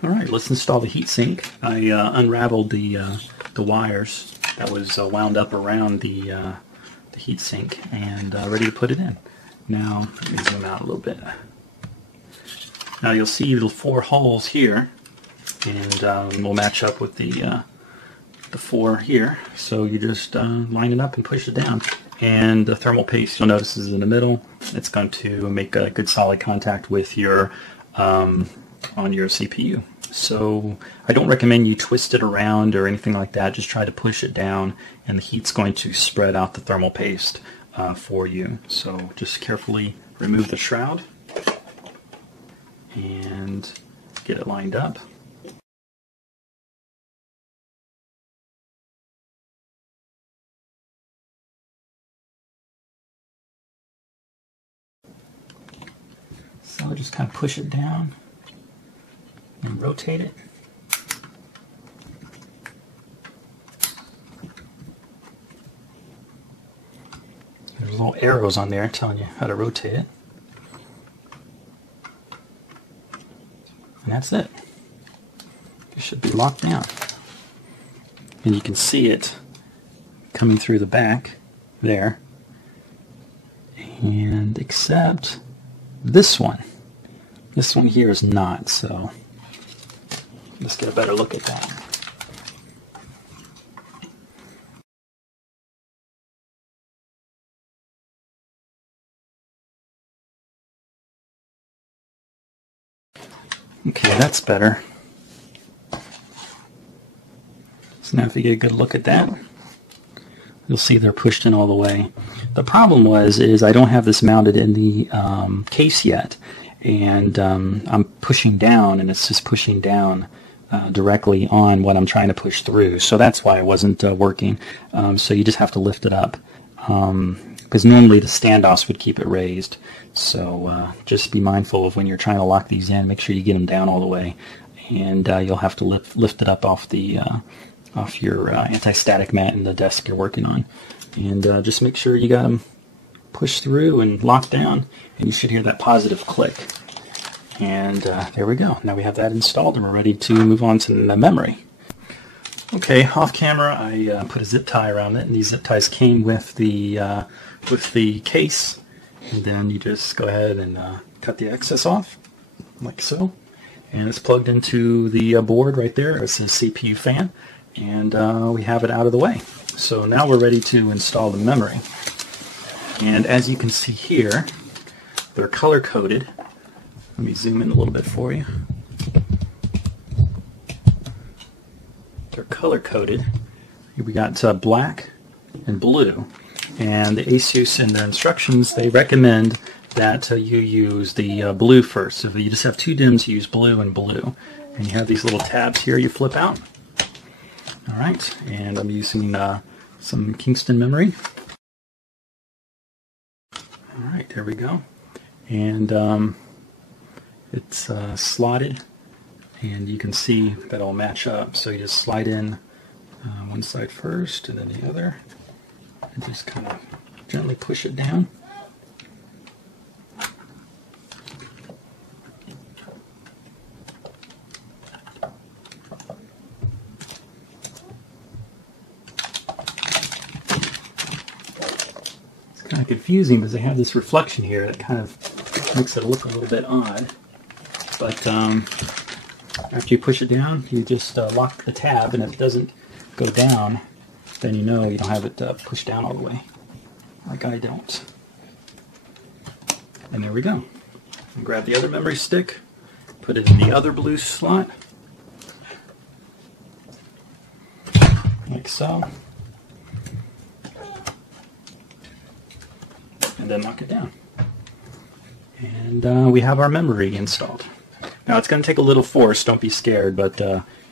All right, let's install the heatsink. I unraveled the wires that was wound up around the heatsink and ready to put it in. Now, let me zoom out a little bit. Now you'll see the 4 holes here, and will match up with the 4 here. So you just line it up and push it down. And the thermal paste, you'll notice, is in the middle. It's going to make a good solid contact with your on your CPU. So I don't recommend you twist it around or anything like that. Just try to push it down, and the heat's going to spread out the thermal paste for you. So just carefully remove the shroud and get it lined up. So just kind of push it down and rotate it. There's little arrows on there telling you how to rotate it. And that's it. It should be locked down. And you can see it coming through the back there. And except this one. This one here is not, so let's get a better look at that. Okay, that's better. So now if you get a good look at that, you'll see they're pushed in all the way. The problem is I don't have this mounted in the case yet, and I'm pushing down, and it's just pushing down directly on what I'm trying to push through. So that's why it wasn't working. So you just have to lift it up, because normally the standoffs would keep it raised. So just be mindful of when you're trying to lock these in. Make sure you get them down all the way, and you'll have to lift it up off the off your anti-static mat in the desk you're working on. And just make sure you got them pushed through and locked down, and you should hear that positive click. And there we go. Now we have that installed, and we're ready to move on to the memory. Okay, off camera, I put a zip tie around it, and these zip ties came with the case. And then you just go ahead and cut the excess off, like so. And it's plugged into the board right there. It's a CPU fan, and we have it out of the way. So now we're ready to install the memory. And as you can see here, they're color-coded. Let me zoom in a little bit for you. They're color-coded. We got black and blue. And the ASUS in their instructions, they recommend that you use the blue first. So if you just have 2 DIMMs, you use blue and blue. And you have these little tabs here you flip out. Alright, and I'm using some Kingston memory. Alright, there we go. And it's slotted, and you can see that it'll match up. So you just slide in one side first and then the other, and just kind of gently push it down. Kind of confusing because they have this reflection here that kind of makes it look a little bit odd. But after you push it down, you just lock the tab, and if it doesn't go down, then you know you don't have it pushed down all the way, like I don't. And there we go. And grab the other memory stick, put it in the other blue slot, like so. And then knock it down. And we have our memory installed. Now it's going to take a little force, don't be scared, but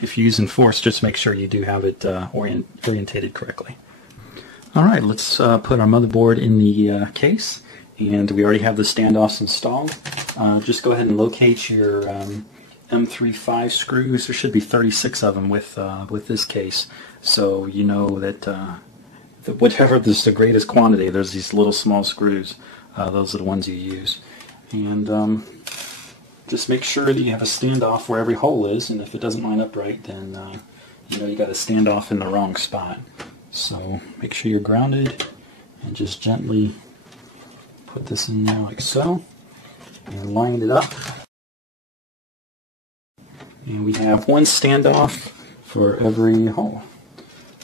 if you're using force, just make sure you do have it orientated correctly. Alright, let's put our motherboard in the case, and we already have the standoffs installed. Just go ahead and locate your M35 screws. There should be 36 of them with this case, so you know that whatever is the greatest quantity, there's these little small screws. Those are the ones you use. And just make sure that you have a standoff where every hole is, and if it doesn't line up right, then you know you got a standoff in the wrong spot. So make sure you're grounded, and just gently put this in there like so, and line it up. And we have one standoff for every hole.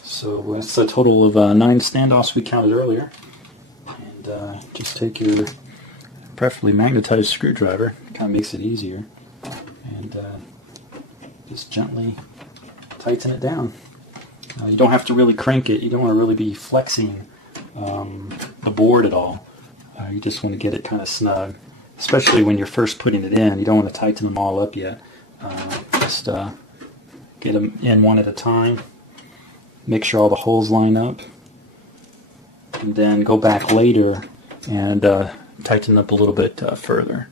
So that's a total of 9 standoffs we counted earlier. And just take your preferably magnetized screwdriver, kind of makes it easier, and just gently tighten it down. You don't have to really crank it. You don't want to really be flexing the board at all. You just want to get it kind of snug, especially when you're first putting it in. You don't want to tighten them all up yet. Just get them in one at a time. Make sure all the holes line up, and then go back later and tighten up a little bit further.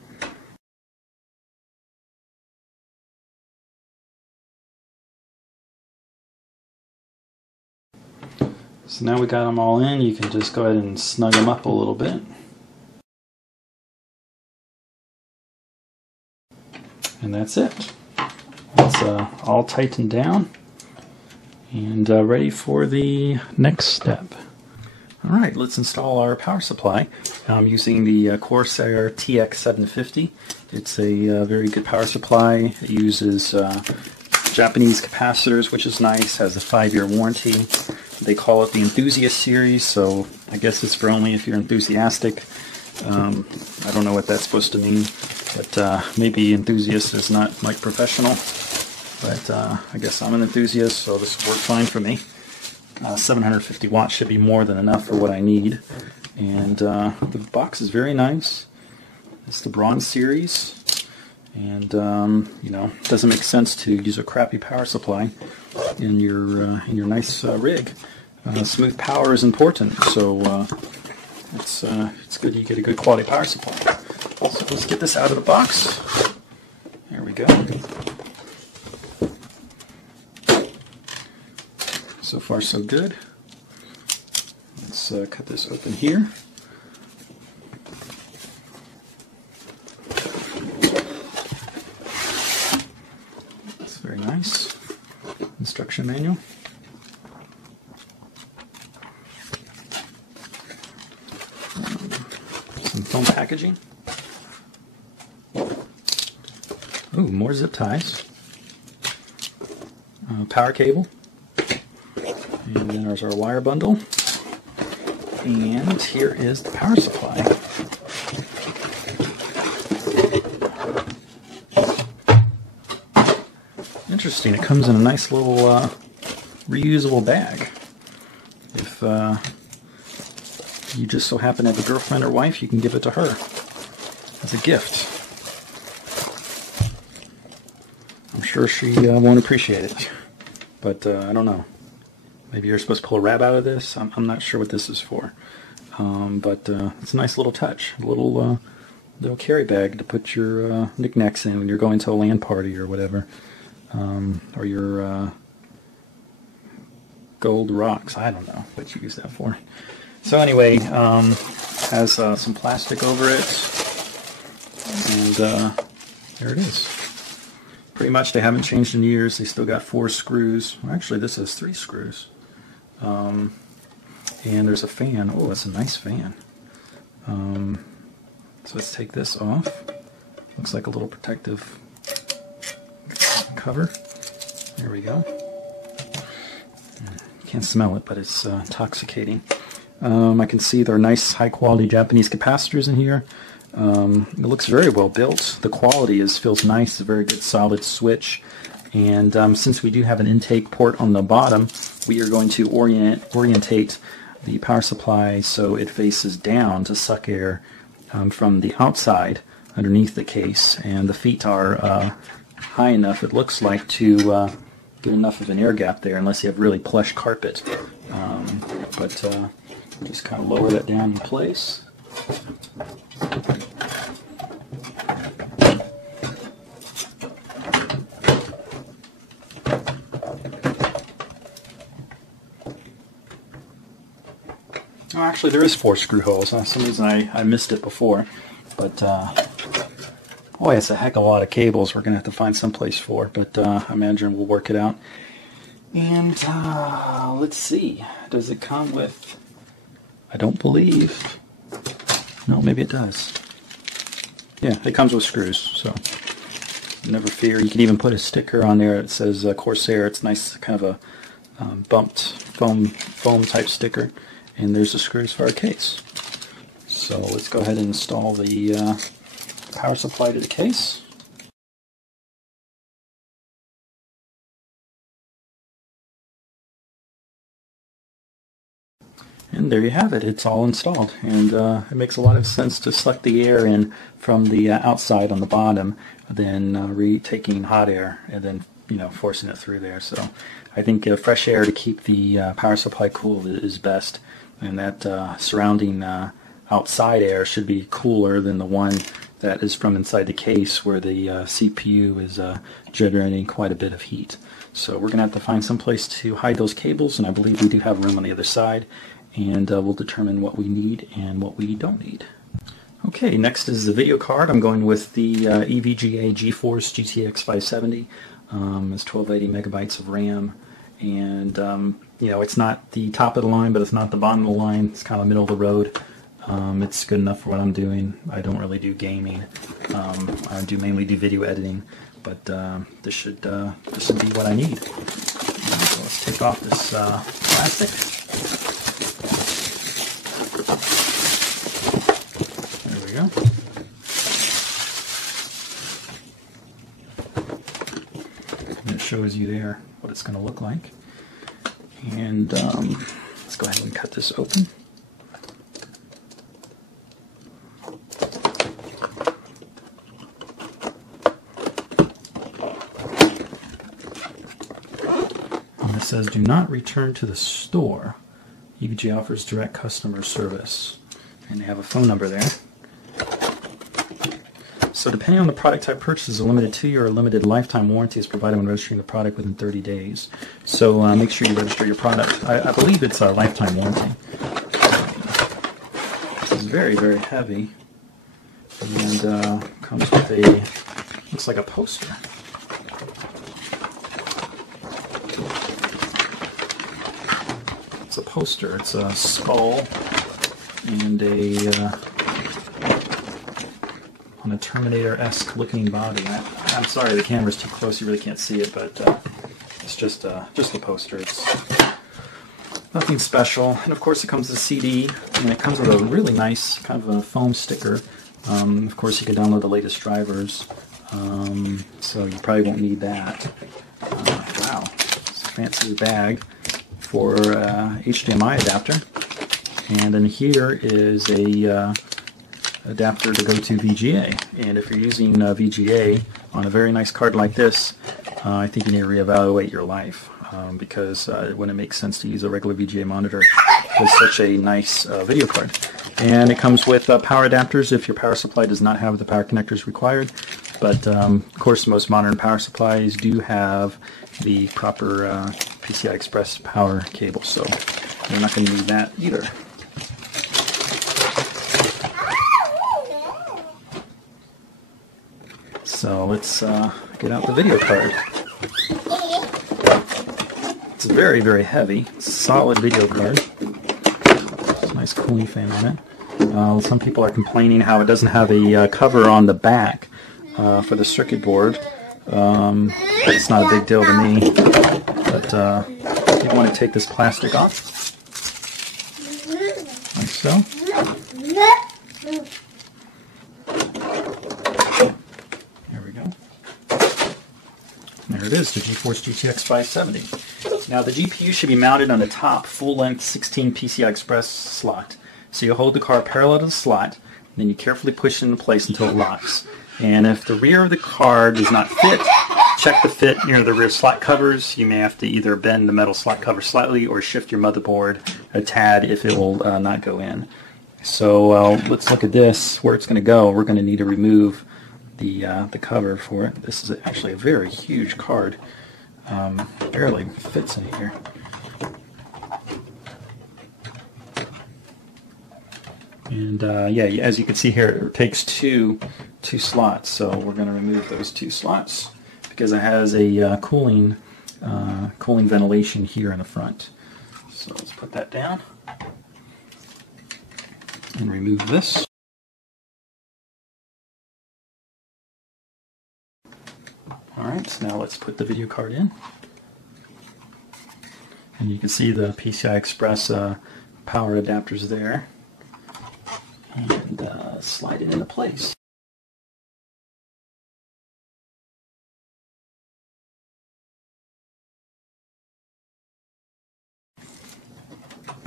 So now we got them all in, you can just go ahead and snug them up a little bit. And that's it. It's all tightened down and ready for the next step. Alright, let's install our power supply. I'm using the Corsair TX750. It's a very good power supply. It uses Japanese capacitors, which is nice, has a 5-year warranty. They call it the Enthusiast series, so I guess it's for only if you're enthusiastic. I don't know what that's supposed to mean, but maybe enthusiast is not like professional. But I guess I'm an enthusiast, so this will work fine for me. 750 watts should be more than enough for what I need. And the box is very nice. It's the bronze series. And you know, it doesn't make sense to use a crappy power supply in your nice rig. Smooth power is important, so it's good you get a good quality power supply. So let's get this out of the box. There we go. So far so good. Let's cut this open here. That's very nice. Instruction manual. Some foam packaging. Ooh, more zip ties. Power cable. And then there's our wire bundle. And here is the power supply. Interesting, it comes in a nice little reusable bag. If you just so happen to have a girlfriend or wife, you can give it to her as a gift. I'm sure she won't appreciate it, but I don't know. Maybe you're supposed to pull a rab out of this. I'm not sure what this is for, but it's a nice little touch. A little carry bag to put your knickknacks in when you're going to a LAN party or whatever, or your gold rocks. I don't know what you use that for. So anyway, has some plastic over it, and there it is. Pretty much they haven't changed in years. They still got 4 screws. Well, actually, this has 3 screws. And there's a fan. Oh, it's a nice fan. So let's take this off. Looks like a little protective cover. There we go. You can't smell it, but it's intoxicating. I can see there are nice high-quality Japanese capacitors in here. It looks very well built. The quality feels nice. It's a very good solid switch. And since we do have an intake port on the bottom, we are going to orientate the power supply so it faces down to suck air from the outside underneath the case. And the feet are high enough, it looks like, to get enough of an air gap there, unless you have really plush carpet. But just kind of lower that down in place. Oh, actually, there is 4 screw holes. For some reason I missed it before, but Boy, it's a heck of a lot of cables we're going to have to find someplace for, but I imagine we'll work it out. And let's see, does it come with, I don't believe, no, maybe it does. Yeah, it comes with screws, so never fear. You can even put a sticker on there that says Corsair. It's nice, kind of a bumped foam type sticker. And there's the screws for our case. So let's go ahead and install the power supply to the case. And there you have it. It's all installed, and it makes a lot of sense to suck the air in from the outside on the bottom, then taking hot air and then forcing it through there. So I think fresh air to keep the power supply cool is best, and that surrounding outside air should be cooler than the one that is from inside the case, where the CPU is generating quite a bit of heat. So we're going to have to find some place to hide those cables, and I believe we do have room on the other side. And we'll determine what we need and what we don't need. Okay, next is the video card. I'm going with the EVGA GeForce GTX 570. It's 1280 megabytes of RAM, and it's not the top of the line, but it's not the bottom of the line. It's kind of middle of the road. It's good enough for what I'm doing. I don't really do gaming. I do mainly do video editing, but this should be what I need. So let's take off this plastic. There we go. And it shows you there what it's going to look like. And let's go ahead and cut this open. And it says, do not return to the store. EVGA offers direct customer service. And they have a phone number there. So depending on the product type purchased, a limited 2-year or limited lifetime warranty is provided when registering the product within 30 days. So make sure you register your product. I believe it's a lifetime warranty. This is very, very heavy. And comes with a, looks like a poster. It's a poster. It's a skull and on a Terminator-esque looking body. I'm sorry, the camera's too close, you really can't see it, but it's just a poster. It's nothing special. And of course it comes with a CD, and it comes with a really nice kind of a foam sticker. Of course you can download the latest drivers, so you probably won't need that. Wow, it's a fancy bag for HDMI adapter. And then here is a adapter to go to VGA. And if you're using VGA on a very nice card like this, I think you need to reevaluate your life, because it wouldn't make sense to use a regular VGA monitor with such a nice video card. And it comes with power adapters if your power supply does not have the power connectors required. But of course most modern power supplies do have the proper PCI Express power cable, so you're not going to need that either. So let's get out the video card. It's very, very heavy, solid video card. There's a nice cooling fan on it. Some people are complaining how it doesn't have a cover on the back for the circuit board. It's not a big deal to me, but you want to take this plastic off, like so. There it is, the GeForce GTX 570. Now the GPU should be mounted on the top full-length 16 PCI Express slot. So you hold the card parallel to the slot, then you carefully push it into place until it locks. And if the rear of the card does not fit, check the fit near the rear slot covers. You may have to either bend the metal slot cover slightly or shift your motherboard a tad if it will not go in. So let's look at this, where it's going to go. We're going to need to remove the cover for it. This is actually a very huge card. Barely fits in here. And yeah, as you can see here, it takes two two slots, so we're going to remove those two slots because it has a cooling ventilation here in the front. So let's put that down and remove this. Alright, so now let's put the video card in. And you can see the PCI Express power adapters there. And slide it into place.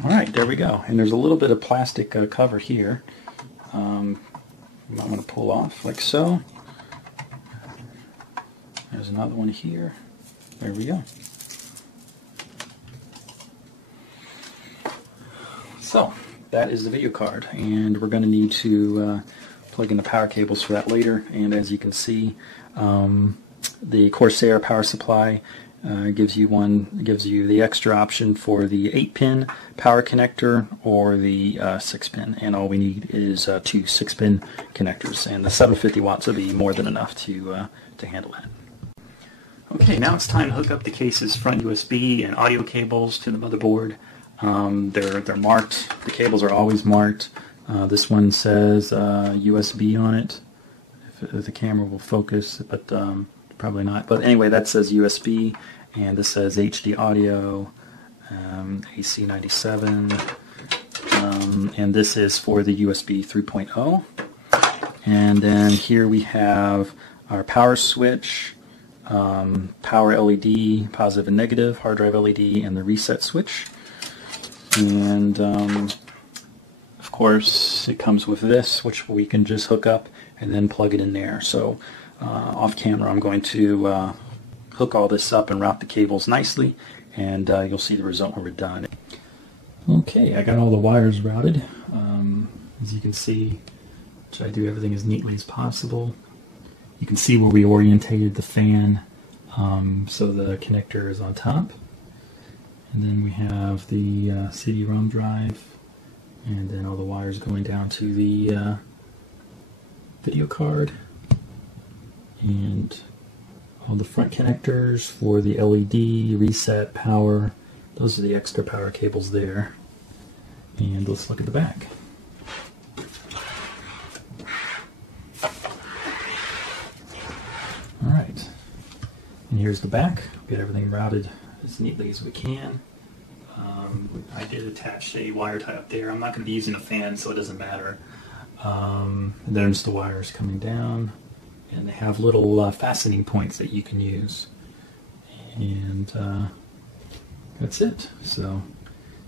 Alright, there we go. And there's a little bit of plastic cover here. You might want to pull off like so. There's another one here. There we go. So, that is the video card, and we're going to need to plug in the power cables for that later. And as you can see, the Corsair power supply gives you the extra option for the 8-pin power connector or the 6-pin, and all we need is two 6-pin connectors, and the 750 watts will be more than enough to handle that. Okay, now it's time to hook up the case's front USB and audio cables to the motherboard. They're marked. The cables are always marked. This one says USB on it. If the camera will focus, but probably not. But anyway, that says USB, and this says HD audio, AC 97, and this is for the USB 3.0. And then here we have our power switch, power LED, positive and negative, hard drive LED, and the reset switch. And of course it comes with this, which we can just hook up and then plug it in there. So off camera I'm going to hook all this up and route the cables nicely, and you'll see the result when we're done. Okay, I got all the wires routed. As you can see, try to do everything as neatly as possible. You can see where we orientated the fan, so the connector is on top. And then we have the CD-ROM drive, and then all the wires going down to the video card, and all the front connectors for the LED, reset, power. Those are the extra power cables there. And let's look at the back. Alright, and here's the back. Get everything routed as neatly as we can. I did attach a wire tie up there. I'm not going to be using a fan, so it doesn't matter. And there's the wires coming down, and they have little fastening points that you can use. And that's it. So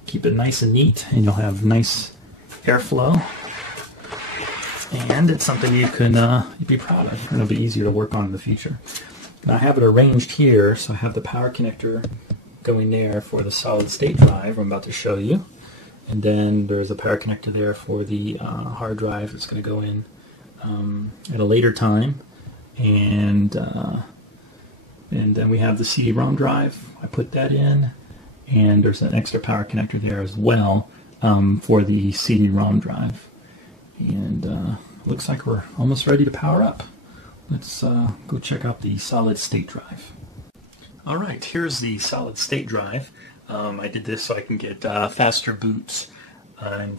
keep it nice and neat, and you'll have nice airflow. And it's something you can be proud of, and it'll be easier to work on in the future. And I have it arranged here, so I have the power connector going there for the solid state drive I'm about to show you, and then there's a power connector there for the hard drive that's going to go in at a later time, and then we have the CD-ROM drive. I put that in, and there's an extra power connector there as well for the CD-ROM drive. And looks like we're almost ready to power up. Let's go check out the solid state drive. Alright, here's the solid state drive. I did this so I can get faster boots and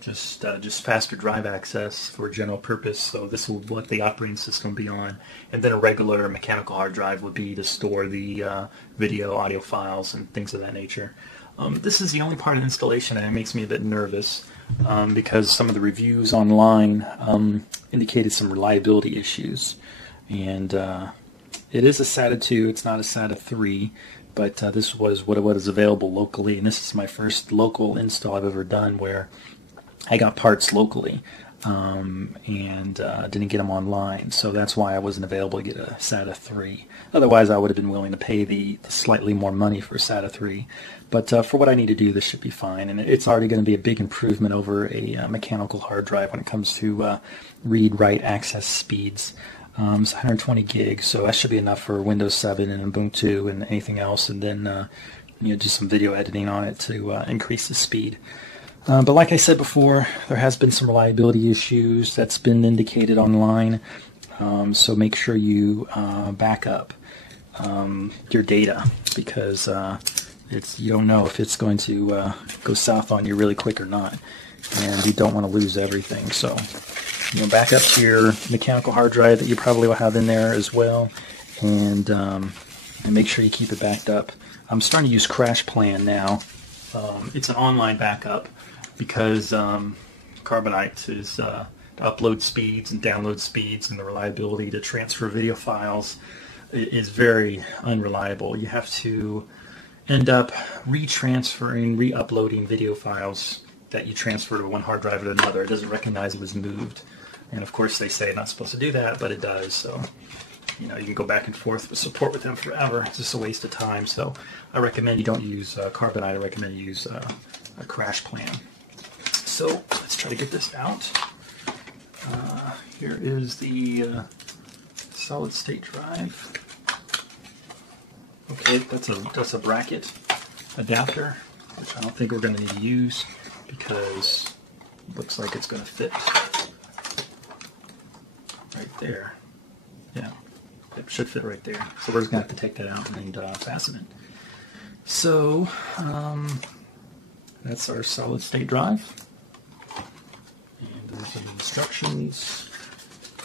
just faster drive access for general purpose. So this will let the operating system be on, and then a regular mechanical hard drive would be to store the video, audio files, and things of that nature. This is the only part of the installation that makes me a bit nervous, because some of the reviews online indicated some reliability issues, and it is a SATA 2, it's not a SATA 3, but this was what was available locally, and this is my first local install I've ever done where I got parts locally and didn't get them online, so that's why I wasn't available to get a SATA 3. Otherwise I would have been willing to pay the slightly more money for SATA 3, but for what I need to do, this should be fine, and it's already going to be a big improvement over a mechanical hard drive when it comes to read-write access speeds. It's 120 gigs, so that should be enough for Windows 7 and Ubuntu and anything else, and then do some video editing on it to increase the speed. But like I said before, there has been some reliability issues that's been indicated online. So make sure you back up your data, because you don't know if it's going to go south on you really quick or not, and you don't want to lose everything. So back up to your mechanical hard drive that you probably will have in there as well, and make sure you keep it backed up. I'm starting to use Crash Plan now. It's an online backup because Carbonite is upload speeds and download speeds, and the reliability to transfer video files is very unreliable. You have to end up retransferring, re-uploading video files that you transfer to one hard drive to another. It doesn't recognize it was moved. And of course they say not supposed to do that, but it does. So, you can go back and forth with support with them forever. It's just a waste of time. So I recommend you don't use Carbonite. I recommend you use a Crash Plan. So let's try to get this out. Here is the solid state drive. Okay, that's a bracket adapter, which I don't think we're going to need to use because it looks like it's going to fit right there. Yeah, it should fit right there. So we're just going to have to take that out and fasten it. So that's our solid state drive. And there's some instructions.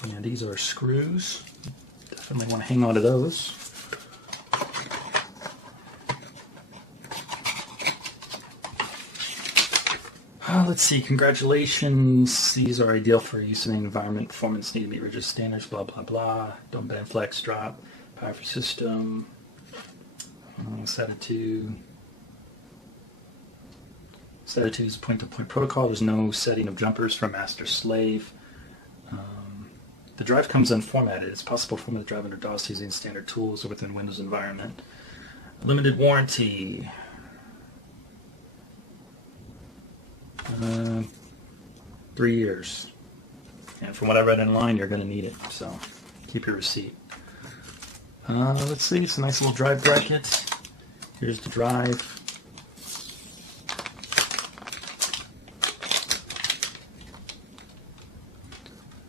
And these are screws. Definitely want to hang on to those. Let's see, congratulations. These are ideal for use in an environment. Performance need to meet rigid standards, blah, blah, blah. Don't bend, flex, drop. Power for system. Set it to is point-to-point protocol. There's no setting of jumpers for master-slave. The drive comes unformatted. It's possible to format the drive under DOS using standard tools or within Windows environment. Limited warranty. 3 years. And from what I read online, you're going to need it. So keep your receipt. Let's see. It's a nice little drive bracket. Here's the drive.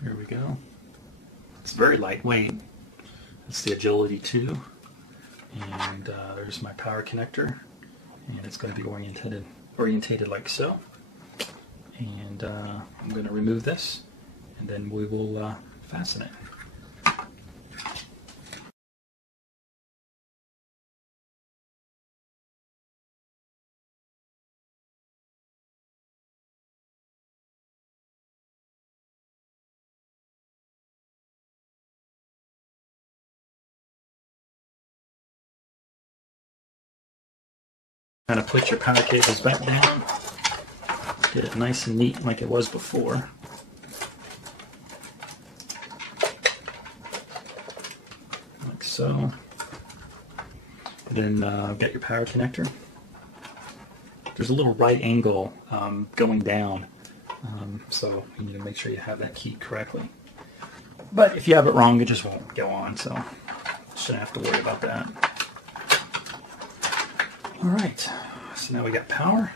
Here we go. It's very lightweight. It's the Agility 2. And there's my power connector. And it's going to be orientated like so. And I'm going to remove this, and then we will fasten it. Kind of put your power cables back down. Get it nice and neat like it was before. Like so. And then get your power connector. There's a little right angle going down, so you need to make sure you have that keyed correctly. But if you have it wrong, it just won't go on, so shouldn't have to worry about that. Alright, so now we got power.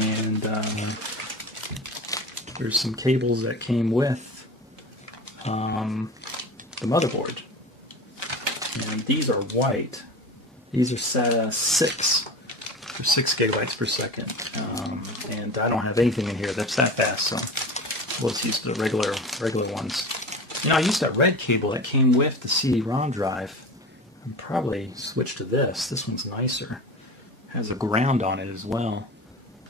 And there's some cables that came with the motherboard. And these are white. These are SATA 6 for 6 gigabytes per second. And I don't have anything in here that's that fast, so we'll just use the regular ones. I used that red cable that came with the CD-ROM drive. I'll probably switch to this. This one's nicer. Has a ground on it as well.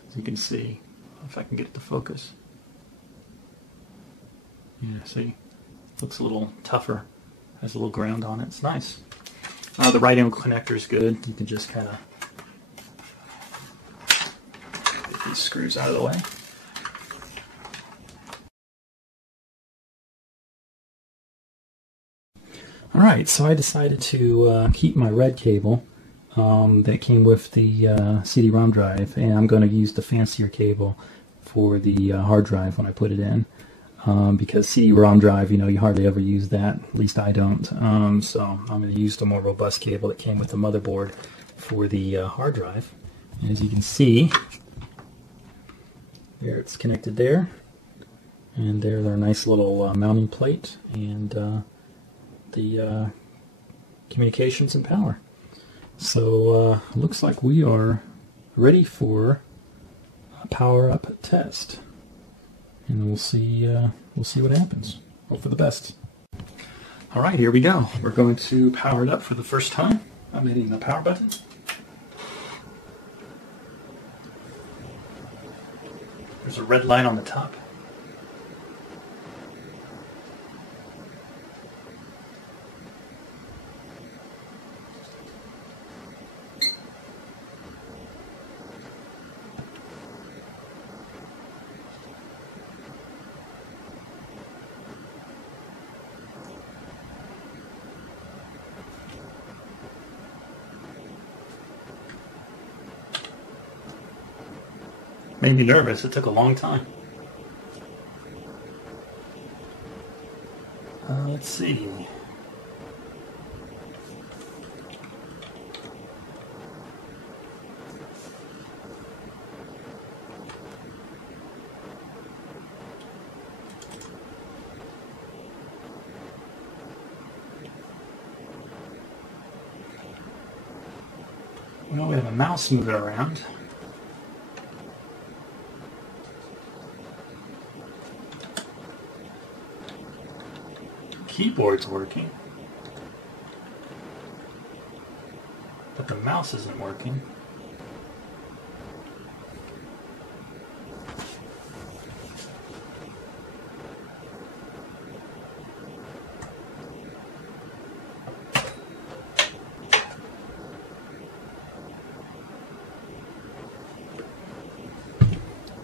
As you can see, if I can get it to focus. Yeah, see? Looks a little tougher. Has a little ground on it. It's nice. The right angle connector is good. You can just kind of get these screws out of the way. Alright, so I decided to keep my red cable that came with the CD-ROM drive, and I'm going to use the fancier cable for the hard drive when I put it in, because CD-ROM drive, you hardly ever use that, at least I don't, so I'm going to use the more robust cable that came with the motherboard for the hard drive. And as you can see, There, it's connected there, and there's our nice little mounting plate and the communications and power. So looks like we are ready for a power up test, and we'll see what happens. Hope for the best. All right, here we go. We're going to power it up for the first time. I'm hitting the power button. There's a red light on the top. Made me nervous. It took a long time. Let's see. Well, we have a mouse moving around. Keyboard's working, but the mouse isn't working.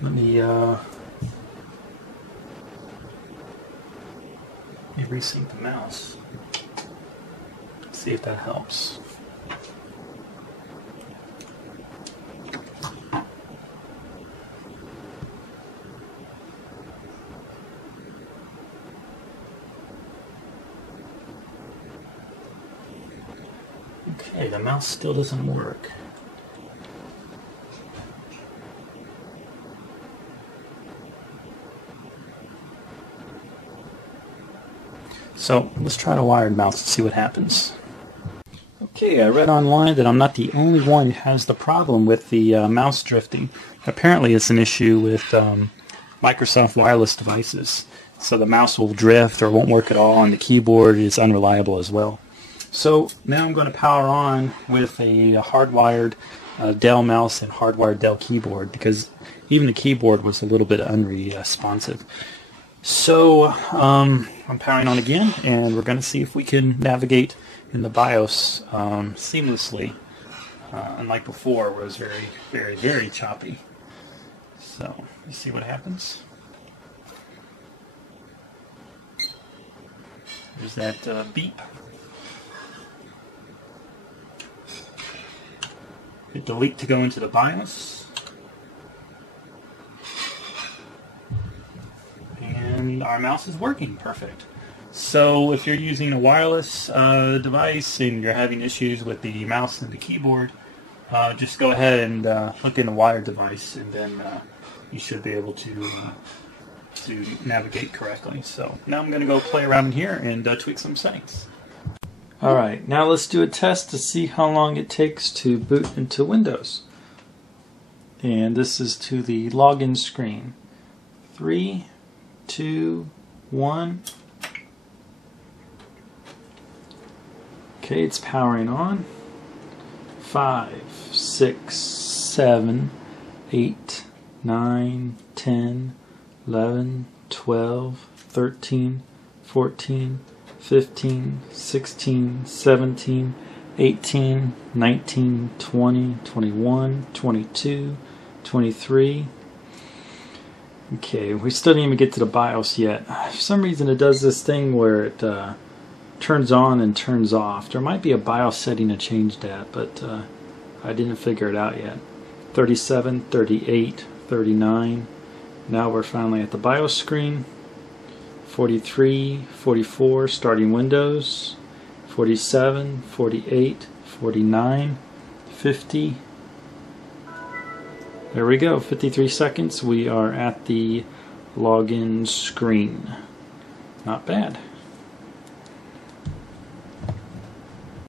Let me resync the mouse. See if that helps. Okay, the mouse still doesn't work. So let's try a wired mouse and see what happens. Okay, I read online that I'm not the only one who has the problem with the mouse drifting. Apparently it's an issue with Microsoft wireless devices. So the mouse will drift or won't work at all, and the keyboard is unreliable as well. So now I'm going to power on with a hardwired Dell mouse and hardwired Dell keyboard, because even the keyboard was a little bit unresponsive. So I'm powering on again, and we're going to see if we can navigate in the BIOS seamlessly, unlike before where it was very, very, very choppy. So let's see what happens. There's that beep. Hit delete to go into the BIOS. And our mouse is working perfect. So if you're using a wireless device and you're having issues with the mouse and the keyboard, just go ahead and hook in a wired device, and then you should be able to navigate correctly. So now I'm going to go play around in here and tweak some settings. Alright, now let's do a test to see how long it takes to boot into Windows. And this is to the login screen. 3, 2, 1. Okay, it's powering on. 5, 6, 7, 8, 9, 10, 11, 12, 13, 14, 15, 16, 17, 18, 19, 20, 21, 22, 23. Okay, we still didn't even get to the BIOS yet. For some reason it does this thing where it turns on and turns off. There might be a BIOS setting to change that, but I didn't figure it out yet. 37, 38, 39. Now we're finally at the BIOS screen. 43, 44, starting Windows. 47, 48, 49, 50, There we go, 53 seconds. We are at the login screen. Not bad.